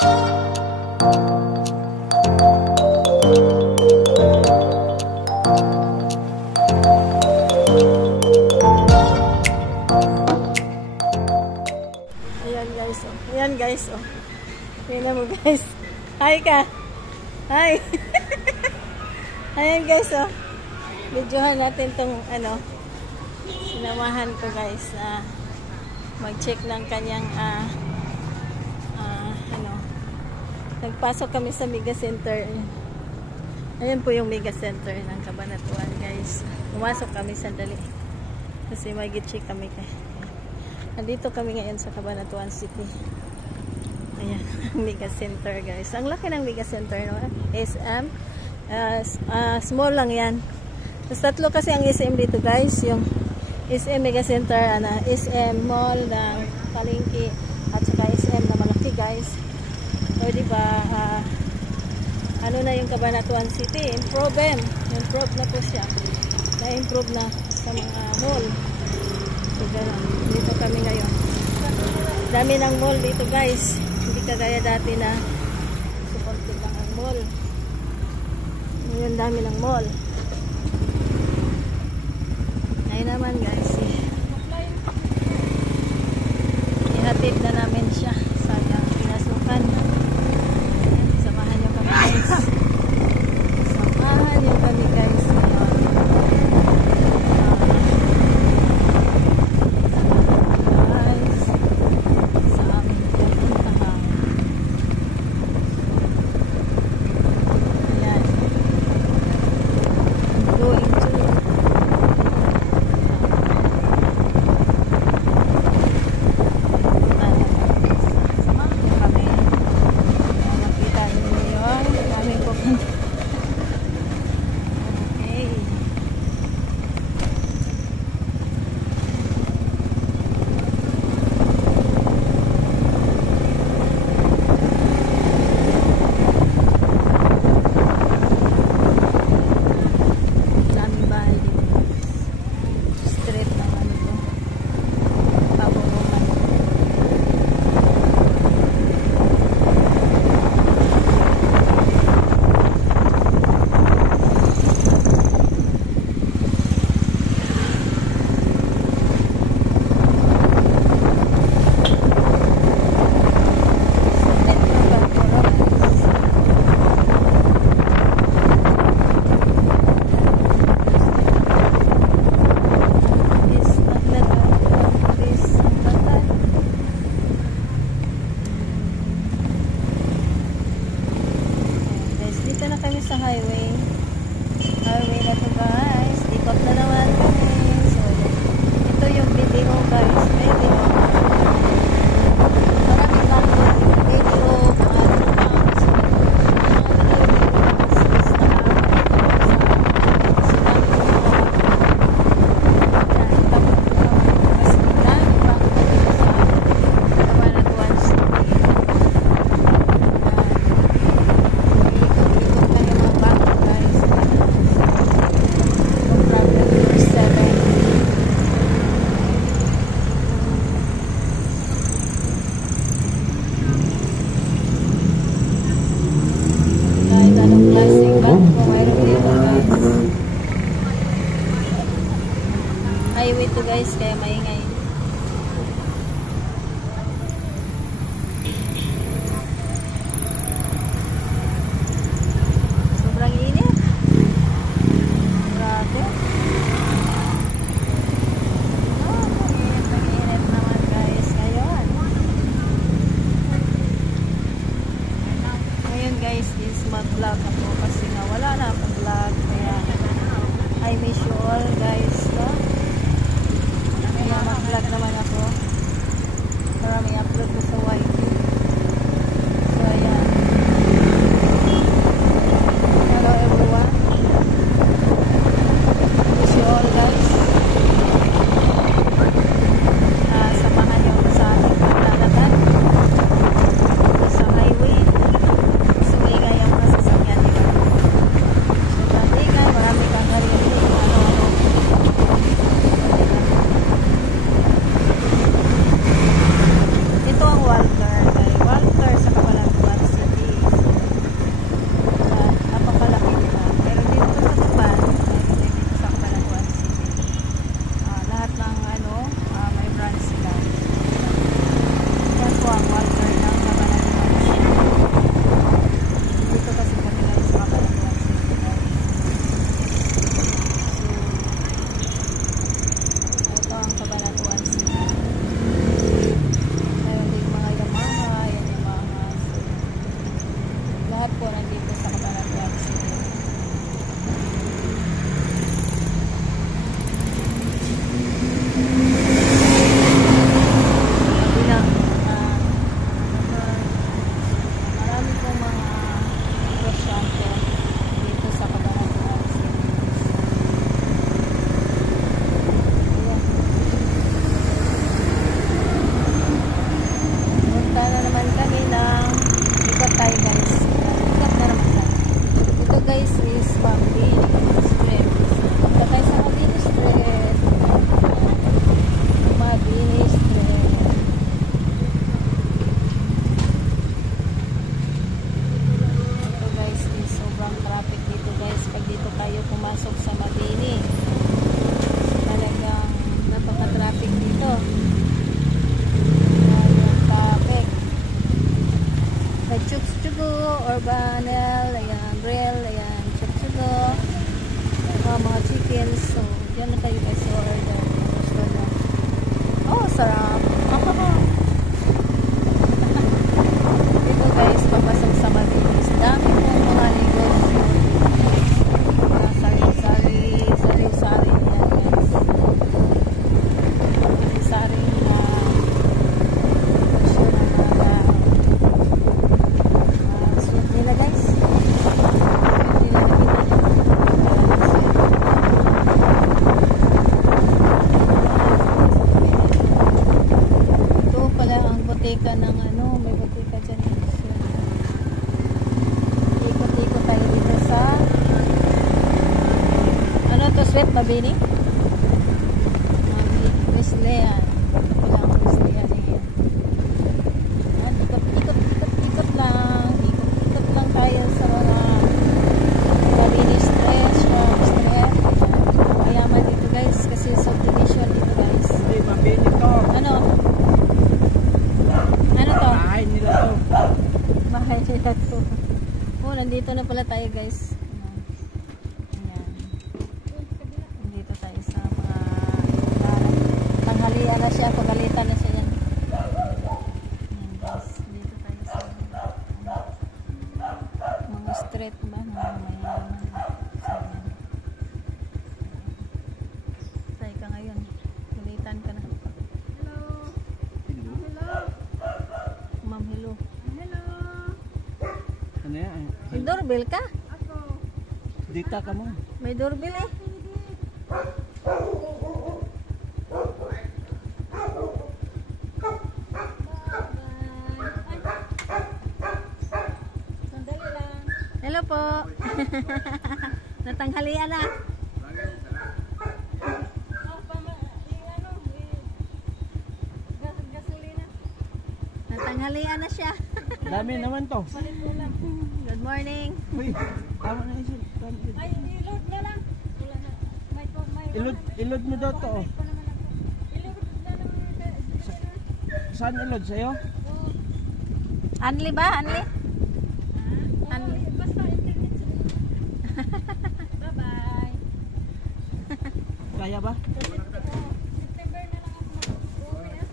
Ayan guys, oh. Tingnan mo guys. Hi ka. Hi. Ayan guys, oh. Videohan natin tong ano. Sinamahan ko guys na mag-check ng kanyang ano. Nagpasok kami sa Mega Center. Ayan po yung Mega Center ng Cabanatuan guys. Pumasok kami sandali. Kasi mag-check kami kay. Nandito kami ngayon sa Cabanatuan City. Ayan, Mega Center guys. Ang laki ng Mega Center, no? SM. Small lang yan. Tapos tatlo kasi ang SM dito guys. Yung SM Mega Center, SM Mall ng Palengke, at saka SM na malaki guys. O diba, ano na yung Cabanatuan City? Improve na po siya. Na-improve na sa mga mall. So, gano'n. Dito kami ngayon. Dami ng mall dito guys. Hindi kagaya dati na suporte lang ang mall. Ngayon dami ng mall. Ngayon naman guys, ihatid na namin siya sa pinasukan. Samahan nyo kami guys. Samahan nyo kami guys. Sa highway na to guys. Ikot na naman kami. So, ito yung video guys. Video. Maraming lang video. Highway to guys, kaya maingay. Sobrang init. Grabe. Ang init naman guys. Ngayon guys is mag-vlog ako kasi nga wala na akong vlog. Kaya I miss you all guys, no? Kaya mag-vlog naman ako para may upload ko sa YT. So ayan, hello everyone, miss you all guys. Samahan nyo sa ating paglalakad sa highway. So ingay ang mga sasakyan, diba? May chuks-chugo, Orbanel, ayan, grill, ayan, chuks-chugo, mga chickens. So, dyan na kayo guys sa order. Gusto na. Oh, sarap. Dito guys, papasok sa Malinis. Dami po mga negosyo. Mga sari-sari, sari-sari. Ayan guys. Sari-sari na negosyo na suit nila guys. Ito pala ang botika ng ano, may botika dyan. Ikot-ikot tayo dito sa ano to, sweet mabini? Wesleyan. Ito pala ang Wesleyan eh. Yan, ikot lang. Ikot lang tayo sa mga mabini stress, stress. Mayaman dito guys kasi subdivision dito guys. Hindi, mabini to. Ano? Ano to? Bahay nila to. Bahay nila to. Oh, nandito na pala tayo guys. Ayan. Nandito tayo sa mga tanghalian na siya, pagalitan na siya yan. Ayan guys, dito tayo sa mga street ba na mayaman. So, ayan. Say ka ngayon, galitan ka na. Ma'am, hello. Ano yan? May doorbell ka? Dita ka mo. May doorbell eh. Sandali lang. Hello po. Natanghalian na. Natanghalian na siya. Dami naman to. Good morning. Uy, tama na yun. Ay, ilod na lang. Wala na. Ilod mo daw to. Oh. Ilod na lang. Saan ilod? Sa'yo? Anli ba? Anli? Anli. Basta internet. Bye-bye. Kaya ba? September na lang ako mag-uwi ah.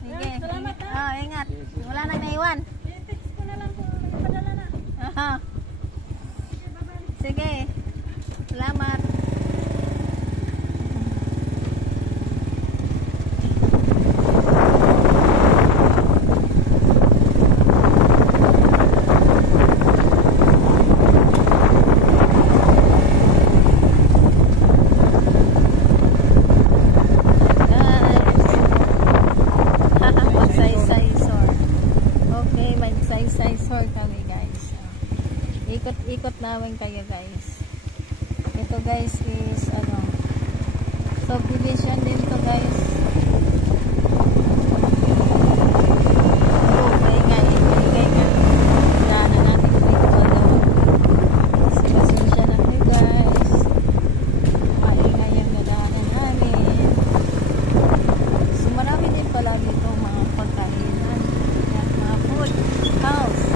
Sige. Salamat, ha? Oh, ingat. Wala nang naiwan. I-text ko na lang kung ipadala na. Aha. Sige. Salamat. Ikot namin kayo guys. Ito guys is ano, subdivision din to guys. Oh, maingay nga. Daanan natin dito ano. Pasensya na kayo guys. Maingay yung nadaanan namin. So marami din pala dito mga pagkainan. Yan, mga food house.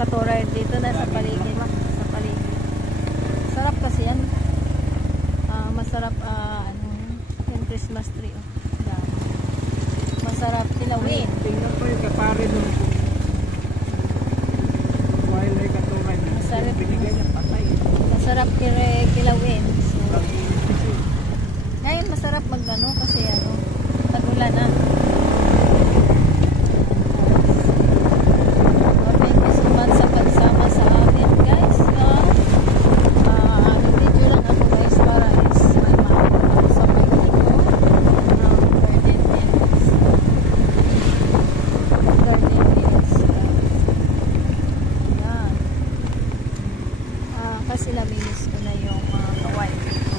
Katuray dito na sa paligid. Sa paligid. Sarap kasi yan. Masarap ano, yung Christmas tree. Oh. Masarap tilawin. Tingnan po yung kapare doon. While ay katuray. Masarap binigay niya patay. Masarap kilawin. So, ngayon masarap magano kasi ano, tag-ulan na. Thank you so much sa pagsama sa amin guys. Video lang ako guys para is may maano sa may video. 13 minutes. 13 minutes. Yan. Kasi naminis ko na yung kawain dito.